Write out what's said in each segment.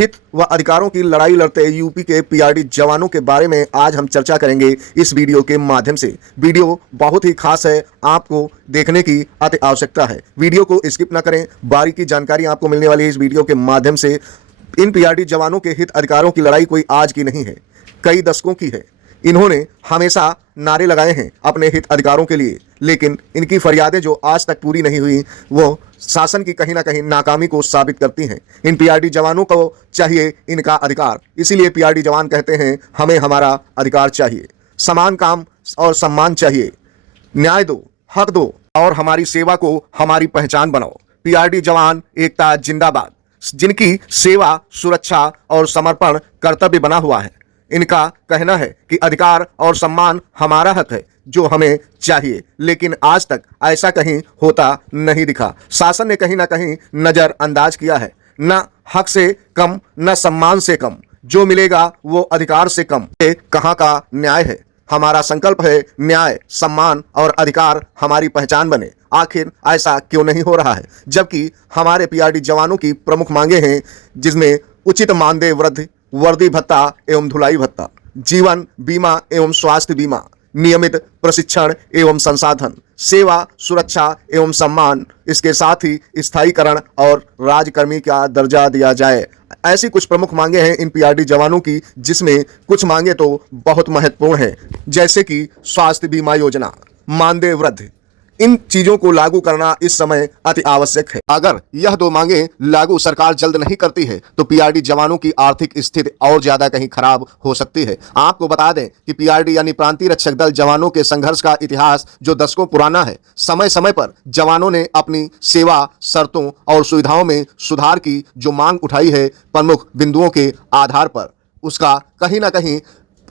हित व अधिकारों की लड़ाई लड़ते यूपी के पीआरडी जवानों के बारे में आज हम चर्चा करेंगे इस वीडियो के माध्यम से। वीडियो बहुत ही खास है, आपको देखने की अति आवश्यकता है। वीडियो को स्किप न करें, बारीकी जानकारी आपको मिलने वाली है इस वीडियो के माध्यम से। इन पीआरडी जवानों के हित अधिकारों की लड़ाई कोई आज की नहीं है, कई दशकों की है। इन्होंने हमेशा नारे लगाए हैं अपने हित अधिकारों के लिए, लेकिन इनकी फरियादें जो आज तक पूरी नहीं हुई वो शासन की कहीं ना कहीं नाकामी को साबित करती हैं। इन पीआरडी जवानों को चाहिए इनका अधिकार, इसीलिए पीआरडी जवान कहते हैं हमें हमारा अधिकार चाहिए, समान काम और सम्मान चाहिए, न्याय दो, हक दो और हमारी सेवा को हमारी पहचान बनाओ। पीआरडी जवान एकता जिंदाबाद, जिनकी सेवा, सुरक्षा और समर्पण कर्तव्य बना हुआ है। इनका कहना है कि अधिकार और सम्मान हमारा हक है जो हमें चाहिए, लेकिन आज तक ऐसा कहीं होता नहीं दिखा। शासन ने कहीं ना कहीं नजरअंदाज किया है। न हक से कम न सम्मान से कम, जो मिलेगा वो अधिकार से कम। ये कहाँ का न्याय है? हमारा संकल्प है न्याय, सम्मान और अधिकार हमारी पहचान बने। आखिर ऐसा क्यों नहीं हो रहा है, जबकि हमारे पीआरडी जवानों की प्रमुख मांगे हैं, जिसमें उचित मानदेय वृद्धि, वर्दी भत्ता एवं धुलाई भत्ता, जीवन बीमा एवं स्वास्थ्य बीमा, नियमित प्रशिक्षण एवं संसाधन, सेवा, सुरक्षा एवं सम्मान, इसके साथ ही स्थायीकरण और राजकर्मी का दर्जा दिया जाए। ऐसी कुछ प्रमुख मांगे हैं इन पीआरडी जवानों की, जिसमें कुछ मांगे तो बहुत महत्वपूर्ण हैं, जैसे कि स्वास्थ्य बीमा योजना, मानदेय वृद्धि। इन चीजों को लागू करना इस समय अति आवश्यक है। अगर यह दो मांगे लागू सरकार जल्द नहीं करती है तो पीआरडी जवानों की आर्थिक स्थिति और ज्यादा कहीं खराब हो सकती है। आपको बता दें कि पीआरडी यानी प्रांतीय रक्षक दल जवानों के संघर्ष का इतिहास जो दशकों पुराना है। समय समय पर जवानों ने अपनी सेवा, शर्तों और सुविधाओं में सुधार की जो मांग उठाई है, प्रमुख बिंदुओं के आधार पर उसका कहीं ना कहीं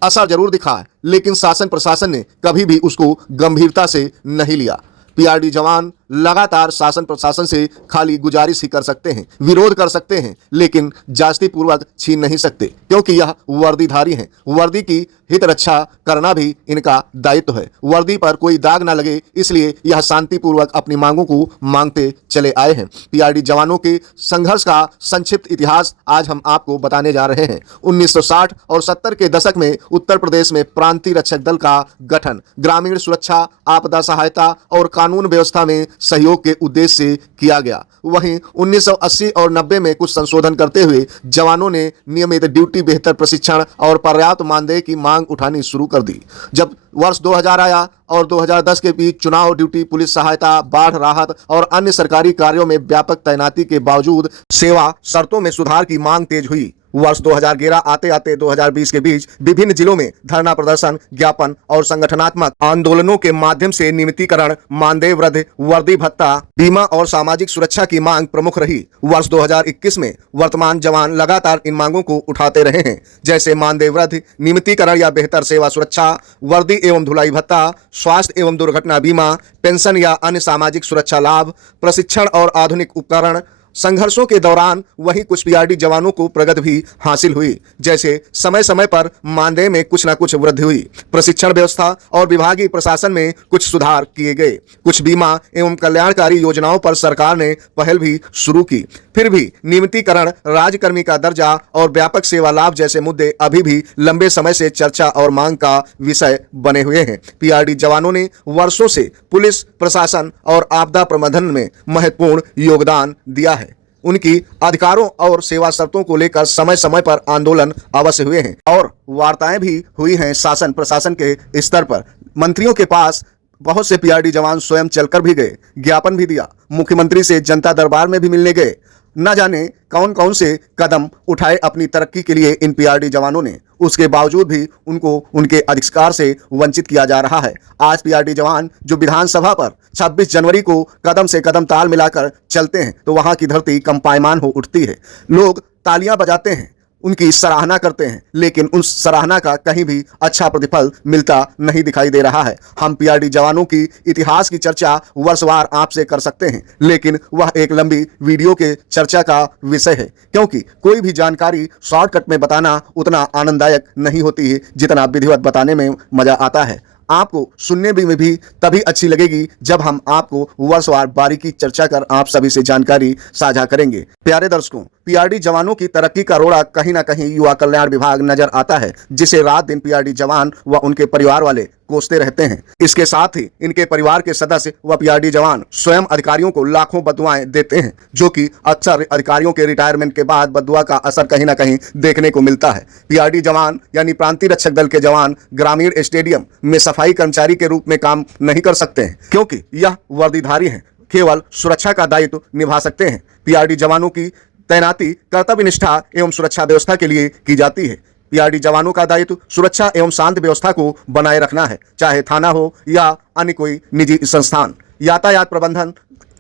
असर जरूर दिखा है, लेकिन शासन प्रशासन ने कभी भी उसको गंभीरता से नहीं लिया। पीआरडी जवान लगातार शासन प्रशासन से खाली गुजारिश ही कर सकते हैं, विरोध कर सकते हैं, लेकिन जाति पूर्वक छीन नहीं सकते, क्योंकि यह वर्दीधारी हैं। वर्दी की हित रक्षा करना भी इनका दायित्व है। वर्दी पर कोई दाग ना लगे, इसलिए यह शांतिपूर्वक अपनी मांगों को मांगते चले आए हैं। पीआरडी जवानों के संघर्ष का संक्षिप्त इतिहास आज हम आपको बताने जा रहे हैं। 1960 और 70 के दशक में उत्तर प्रदेश में प्रांतीय रक्षक दल का गठन ग्रामीण सुरक्षा, आपदा सहायता और कानून व्यवस्था में सहयोग के उद्देश्य से किया गया। वहीं 1980 और 90 में कुछ संशोधन करते हुए जवानों ने नियमित ड्यूटी, बेहतर प्रशिक्षण और पर्याप्त मानदेय की मांग उठानी शुरू कर दी। जब वर्ष 2000 आया और 2010 के बीच चुनाव ड्यूटी, पुलिस सहायता, बाढ़ राहत और अन्य सरकारी कार्यों में व्यापक तैनाती के बावजूद सेवा शर्तों में सुधार की मांग तेज हुई। वर्ष 2011 आते आते 2020 के बीच विभिन्न जिलों में धरना प्रदर्शन, ज्ञापन और संगठनात्मक आंदोलनों के माध्यम से नियमितीकरण, मानदेय वृद्धि, वर्दी भत्ता, बीमा और सामाजिक सुरक्षा की मांग प्रमुख रही। वर्ष 2021 में वर्तमान जवान लगातार इन मांगों को उठाते रहे हैं, जैसे मानदेय वृद्धि, नियमितीकरण या बेहतर सेवा सुरक्षा, वर्दी एवं धुलाई भत्ता, स्वास्थ्य एवं दुर्घटना बीमा, पेंशन या अन्य सामाजिक सुरक्षा लाभ, प्रशिक्षण और आधुनिक उपकरण। संघर्षों के दौरान वहीं कुछ पीआरडी जवानों को प्रगति भी हासिल हुई, जैसे समय समय पर मानदेय में कुछ न कुछ वृद्धि हुई, प्रशिक्षण व्यवस्था और विभागीय प्रशासन में कुछ सुधार किए गए, कुछ बीमा एवं कल्याणकारी योजनाओं पर सरकार ने पहल भी शुरू की। फिर भी नियमितीकरण, राजकर्मी का दर्जा और व्यापक सेवा लाभ जैसे मुद्दे अभी भी लंबे समय से चर्चा और मांग का विषय बने हुए हैं। पीआरडी जवानों ने वर्षों से पुलिस प्रशासन और आपदा प्रबंधन में महत्वपूर्ण योगदान दिया है। उनकी अधिकारों और सेवा शर्तों को लेकर समय समय पर आंदोलन अवश्य हुए हैं और वार्ताएं भी हुई हैं शासन प्रशासन के स्तर पर। मंत्रियों के पास बहुत से पीआरडी जवान स्वयं चलकर भी गए, ज्ञापन भी दिया, मुख्यमंत्री से जनता दरबार में भी मिलने गए। न जाने कौन कौन से कदम उठाए अपनी तरक्की के लिए इन पीआरडी जवानों ने, उसके बावजूद भी उनको उनके अधिकार से वंचित किया जा रहा है। आज पीआरडी जवान जो विधानसभा पर 26 जनवरी को कदम से कदम ताल मिलाकर चलते हैं तो वहां की धरती कंपायमान हो उठती है। लोग तालियां बजाते हैं, उनकी सराहना करते हैं, लेकिन उस सराहना का कहीं भी अच्छा प्रतिफल मिलता नहीं दिखाई दे रहा है। हम पीआरडी जवानों की इतिहास की चर्चा वर्षवार आपसे कर सकते हैं, लेकिन वह एक लंबी वीडियो के चर्चा का विषय है, क्योंकि कोई भी जानकारी शॉर्टकट में बताना उतना आनंददायक नहीं होती है जितना विधिवत बताने में मजा आता है। आपको सुनने में भी तभी अच्छी लगेगी जब हम आपको वर्षवार बारीकी चर्चा कर आप सभी से जानकारी साझा करेंगे। प्यारे दर्शकों, पीआरडी जवानों की तरक्की का रोड़ा कहीं ना कहीं युवा कल्याण विभाग नजर आता है, जिसे रात दिन पीआरडी जवान व उनके परिवार वाले कोसते रहते हैं। इसके साथ ही इनके परिवार के सदस्य व पीआरडी जवान स्वयं अधिकारियों को लाखों बदुआएं देते हैं, जो कि अक्सर अधिकारियों के रिटायरमेंट के बाद बदुआ का असर कहीं ना कहीं देखने को मिलता है। पीआरडी जवान यानी प्रांतीय रक्षक दल के जवान ग्रामीण स्टेडियम में सफाई कर्मचारी के रूप में काम नहीं कर सकते हैं, क्योंकि यह वर्दीधारी हैं, केवल सुरक्षा का दायित्व निभा सकते हैं। पीआरडी जवानों की तैनाती कर्तव्य निष्ठा एवं सुरक्षा व्यवस्था के लिए की जाती है। पीआरडी जवानों का दायित्व सुरक्षा एवं शांति व्यवस्था को बनाए रखना है, चाहे थाना हो या अन्य कोई निजी संस्थान। यातायात प्रबंधन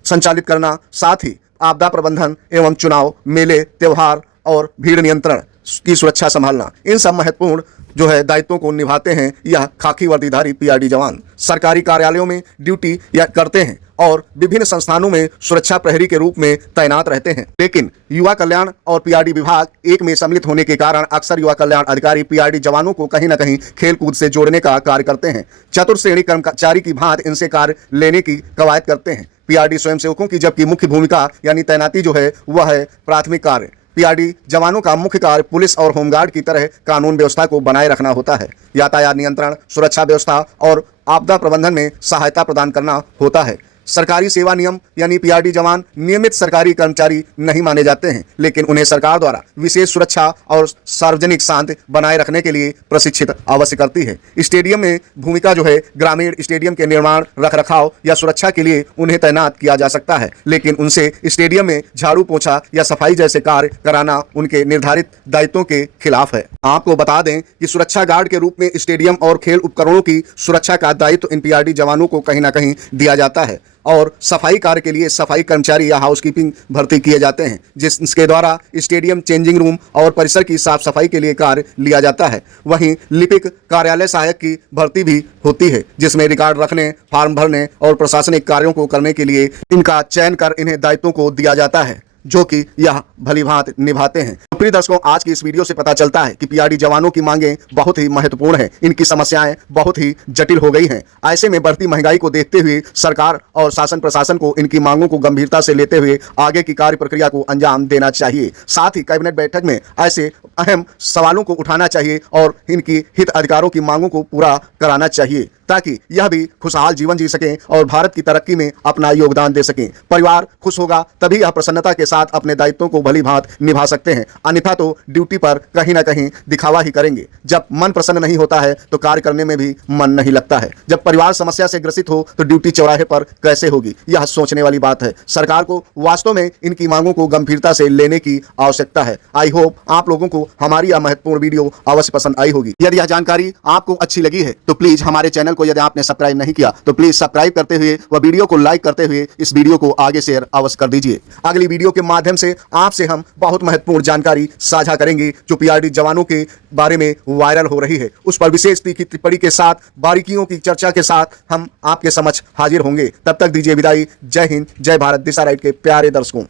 संचालित करना, साथ ही आपदा प्रबंधन एवं चुनाव, मेले, त्योहार और भीड़ नियंत्रण की सुरक्षा संभालना, इन सब महत्वपूर्ण जो है दायित्वों को निभाते हैं यह खाकी वर्दीधारी पीआरडी जवान। सरकारी कार्यालयों में ड्यूटी या करते हैं और विभिन्न संस्थानों में सुरक्षा प्रहरी के रूप में तैनात रहते हैं। लेकिन युवा कल्याण और पीआरडी विभाग एक में सम्मिलित होने के कारण अक्सर युवा कल्याण अधिकारी पीआरडी जवानों को कहीं न कहीं खेल कूद से जोड़ने का कार्य करते हैं। चतुर श्रेणी कर्मचारी की भांति इनसे कार्य लेने की कवायद करते हैं। पीआरडी स्वयंसेवकों की जबकि मुख्य भूमिका यानी तैनाती जो है वह है प्राथमिक कार्य। पीआरडी जवानों का मुख्य कार्य पुलिस और होमगार्ड की तरह कानून व्यवस्था को बनाए रखना होता है। यातायात नियंत्रण, सुरक्षा व्यवस्था और आपदा प्रबंधन में सहायता प्रदान करना होता है। सरकारी सेवा नियम यानी पीआरडी जवान नियमित सरकारी कर्मचारी नहीं माने जाते हैं, लेकिन उन्हें सरकार द्वारा विशेष सुरक्षा और सार्वजनिक शांति बनाए रखने के लिए प्रशिक्षित अवश्य करती है। स्टेडियम में भूमिका जो है ग्रामीण स्टेडियम के निर्माण, रखरखाव या सुरक्षा के लिए उन्हें तैनात किया जा सकता है, लेकिन उनसे स्टेडियम में झाड़ू पोछा या सफाई जैसे कार्य कराना उनके निर्धारित दायित्वों के खिलाफ है। आपको बता दें कि सुरक्षा गार्ड के रूप में स्टेडियम और खेल उपकरणों की सुरक्षा का दायित्व इन पीआरडी जवानों को कहीं ना कहीं दिया जाता है और सफाई कार्य के लिए सफाई कर्मचारी या हाउसकीपिंग भर्ती किए जाते हैं, जिसके द्वारा स्टेडियम, चेंजिंग रूम और परिसर की साफ सफाई के लिए कार्य लिया जाता है। वहीं लिपिक कार्यालय सहायक की भर्ती भी होती है, जिसमें रिकॉर्ड रखने, फॉर्म भरने और प्रशासनिक कार्यों को करने के लिए इनका चयन कर इन्हें दायित्वों को दिया जाता है, जो कि यह भलीभांति निभाते हैं। तो प्रिय दर्शकों, आज की इस वीडियो से पता चलता है कि पीआरडी जवानों की मांगें बहुत ही महत्वपूर्ण हैं, इनकी समस्याएं बहुत ही जटिल हो गई हैं। ऐसे में बढ़ती महंगाई को देखते हुए सरकार और शासन प्रशासन को इनकी मांगों को गंभीरता से लेते हुए आगे की कार्य प्रक्रिया को अंजाम देना चाहिए। साथ ही कैबिनेट बैठक में ऐसे अहम सवालों को उठाना चाहिए और इनकी हित अधिकारों की मांगों को पूरा कराना चाहिए, ताकि यह भी खुशहाल जीवन जी सकें और भारत की तरक्की में अपना योगदान दे सकें। परिवार खुश होगा तभी यह प्रसन्नता के साथ अपने दायित्वों को भली भांति निभा सकते हैं, अन्यथा तो ड्यूटी पर कहीं ना कहीं दिखावा ही करेंगे। जब मन प्रसन्न नहीं होता है तो कार्य करने में भी मन नहीं लगता है। जब परिवार समस्या से ग्रसित हो तो ड्यूटी चौराहे पर कैसे होगी, यह सोचने वाली बात है। सरकार को वास्तव में इनकी मांगों को गंभीरता से लेने की आवश्यकता है। आई होप आप लोगों को हमारी यह महत्वपूर्ण वीडियो अवश्य पसंद आई होगी। यदि यह जानकारी आपको अच्छी लगी है तो प्लीज हमारे चैनल को यदि आपने सब्सक्राइब नहीं किया तो प्लीज सब्सक्राइब करते हुए व वीडियो को लाइक करते हुए इस वीडियो को आगे शेयर अवश्य कर दीजिए। अगली वीडियो के माध्यम से आपसे हम बहुत महत्वपूर्ण जानकारी साझा करेंगे जो पीआरडी जवानों के बारे में वायरल हो रही है। उस पर विशेष तीखी टिप्पणी के साथ, बारीकियों की चर्चा के साथ हम आपके समक्ष हाजिर होंगे। तब तक दीजिए विदाई। जय हिंद, जय भारत। दिशा राइट के प्यारे दर्शकों।